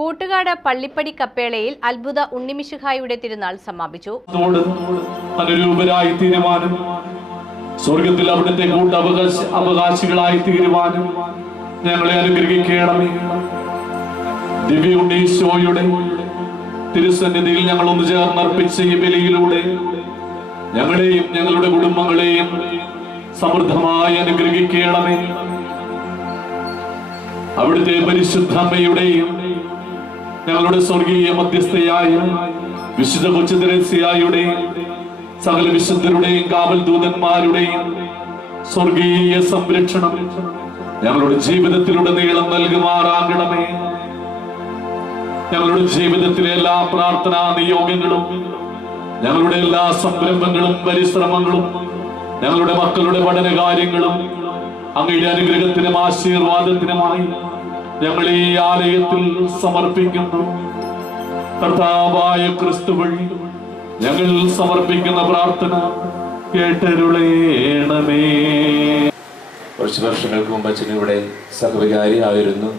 കൂട്ടുകാട് പള്ളിപ്പടി കപ്പേളയിൽ അത്ഭുത ഉണ്ണിമിശിഹായുടെ തിരുനാൾ സമാപിച്ചു. അനുരൂപരായി തീരുമാനം സ്വർഗത്തിൽ അവിടുത്തെ അവകാശികളായി തീരുമാനം ഞങ്ങളെ അനുഗ്രഹിക്കണമേ. ദിവ്യ ഉണ്ണീശോയുടെ തിരുസന്നിധിയിൽ ഞങ്ങൾ ഒന്ന് ചേർന്നർപ്പിച്ച ഈ ബലിയിലൂടെ ഞങ്ങളെയും ഞങ്ങളുടെ കുടുംബങ്ങളെയും സമൃദ്ധമായി അനുഗ്രഹിക്കണമേ. അവിടുത്തെ പരിശുദ്ധ അമ്മയുടെയും ഞങ്ങളുടെ സ്വർഗീയ മധ്യസ്ഥയായ വിശുദ്ധ കൊച്ചു തെരേസ്യയുടെയും സകല വിശുദ്ധരുടെയും കാവൽ ദൂതന്മാരുടെയും സ്വർഗീയ സംരക്ഷണം ഞങ്ങളുടെ ജീവിതത്തിലുടനീളം നൽകുമാറാകണമേ. ഞങ്ങളുടെ ജീവിതത്തിലെ എല്ലാ പ്രാർത്ഥനാ നിയോഗങ്ങളും, ഞങ്ങളുടെ എല്ലാ സംരംഭങ്ങളും പരിശ്രമങ്ങളും, ഞങ്ങളുടെ മക്കളുടെ പഠന കാര്യങ്ങളും അങ്ങയുടെ അനുഗ്രഹത്തിനും ആശീർവാദത്തിനുമായി ഞങ്ങൾ ഈ ആലയത്തിൽ സമർപ്പിക്കുന്നു. കർത്താവായ ക്രിസ്തു വഴി ഞങ്ങൾ സമർപ്പിക്കുന്ന പ്രാർത്ഥന കേട്ടരുളേണമേ. കുറച്ച് വർഷങ്ങൾക്ക് മുമ്പ് അച്ഛൻ ഇവിടെ സഹവികാരിയായിരുന്നു.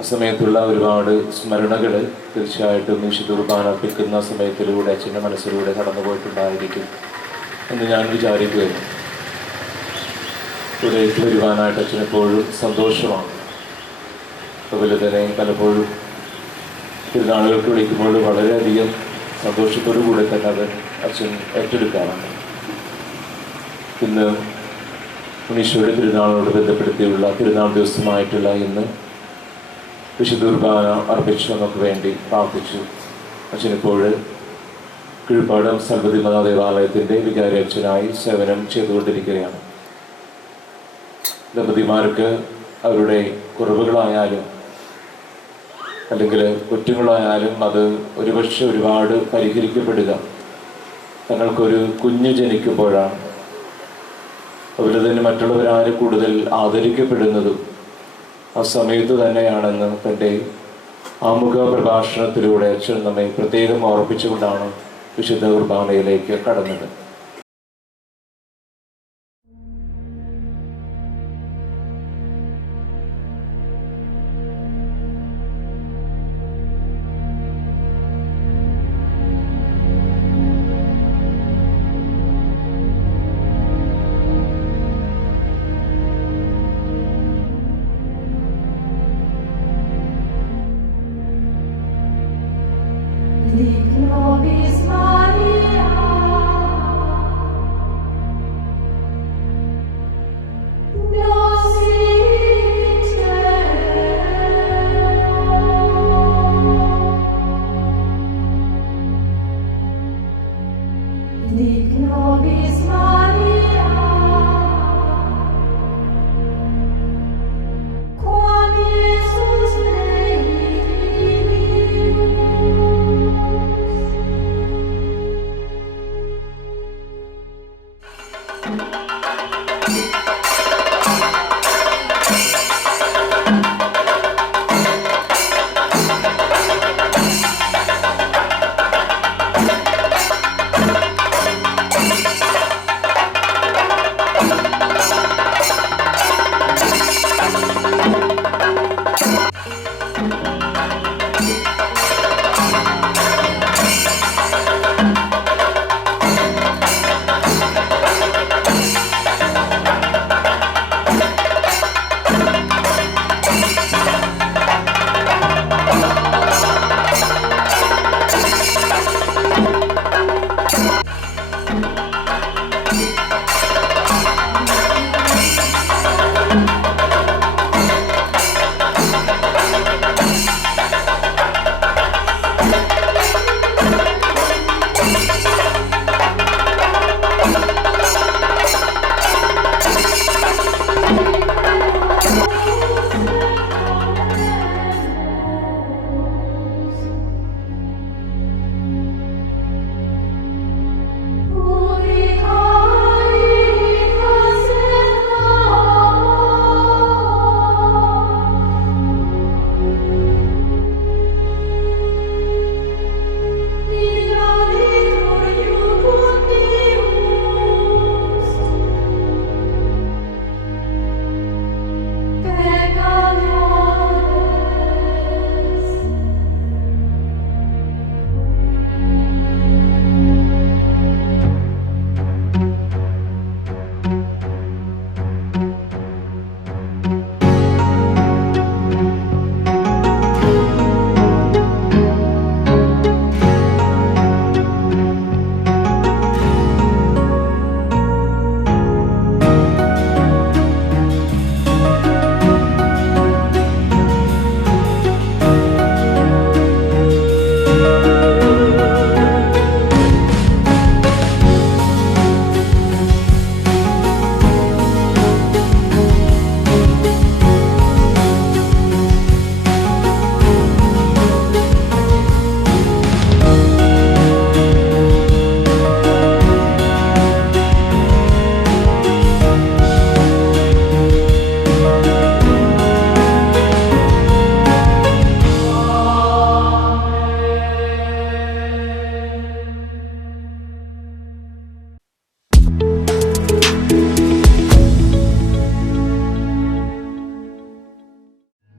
ആ സമയത്തുള്ള ഒരുപാട് സ്മരണകൾ തീർച്ചയായിട്ടും വിശുദ്ധ കുർബാന അർപ്പിക്കുന്ന സമയത്തിലൂടെ അച്ഛൻ്റെ മനസ്സിലൂടെ കടന്നുപോയിട്ടുണ്ടായിരിക്കും എന്ന് ഞാൻ വിചാരിക്കുകയാണ്. ഇവിടെ വരുവാനായിട്ട് അച്ഛനെപ്പോഴും സന്തോഷമാണ്. അതുപോലെ തന്നെ പലപ്പോഴും തിരുനാളുകൾക്ക് വിളിക്കുമ്പോൾ വളരെയധികം സന്തോഷത്തോടു കൂടെ തന്നെ അത് അച്ഛൻ ഏറ്റെടുക്കാറുണ്ട്. ഇന്ന് ഉണ്ണീശോയുടെ തിരുനാളിനോട് ബന്ധപ്പെടുത്തിയുള്ള തിരുനാൾ ദിവസമായിട്ടുള്ള ഇന്ന് വിശുദ്ധ കുർബാന അർപ്പിച്ചു നമുക്ക് വേണ്ടി പ്രാർത്ഥിച്ചു. അച്ഛനിപ്പോൾ കീഴ്പ്പാട് സൽവതി മാതാ ദേവാലയത്തിൻ്റെ വികാരി അച്ഛനായി സേവനം ചെയ്തുകൊണ്ടിരിക്കുകയാണ്. ദമ്പതിമാർക്ക് അവരുടെ കുറവുകളായാലും അല്ലെങ്കിൽ കുറ്റങ്ങളായാലും അത് ഒരുപക്ഷെ ഒരുപാട് പരിഹരിക്കപ്പെടുക തങ്ങൾക്കൊരു കുഞ്ഞ് ജനിക്കുമ്പോഴാണ്. അതുപോലെ തന്നെ മറ്റുള്ളവരാരും കൂടുതൽ ആദരിക്കപ്പെടുന്നതും ആ സമയത്ത് തന്നെയാണെന്ന് തൻ്റെ ആമുഖ പ്രഭാഷണത്തിലൂടെ അച്ഛൻ നമ്മെ പ്രത്യേകം ഓർപ്പിച്ചുകൊണ്ടാണ് വിശുദ്ധ കുർബാനയിലേക്ക് കടന്നത്.